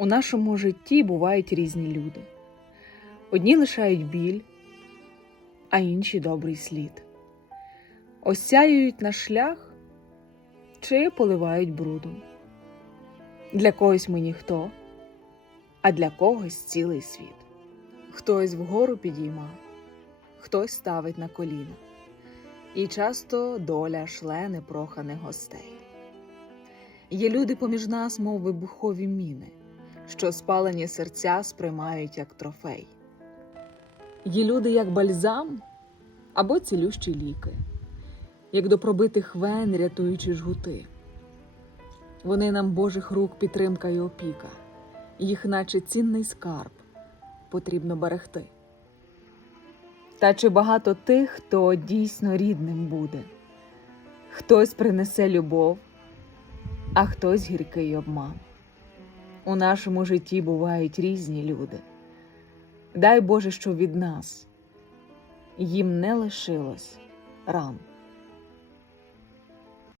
У нашому житті бувають різні люди. Одні лишають біль, а інші добрий слід. Осяюють наш шлях чи поливають брудом. Для когось ми ніхто, а для когось цілий світ. Хтось вгору підійма, хтось ставить на коліна, і часто доля шле непроханих гостей. Є люди поміж нас, мов вибухові міни, що спалені серця сприймають як трофей. Є люди, як бальзам або цілющі ліки, як до пробитих вен, рятуючи жгути. Вони нам Божих рук підтримка і опіка, їх, наче цінний скарб, потрібно берегти. Та чи багато тих, хто дійсно рідним буде? Хтось принесе любов, а хтось гіркий обман. У нашому житті бувають різні люди. Дай Боже, що від нас їм не лишилось ран.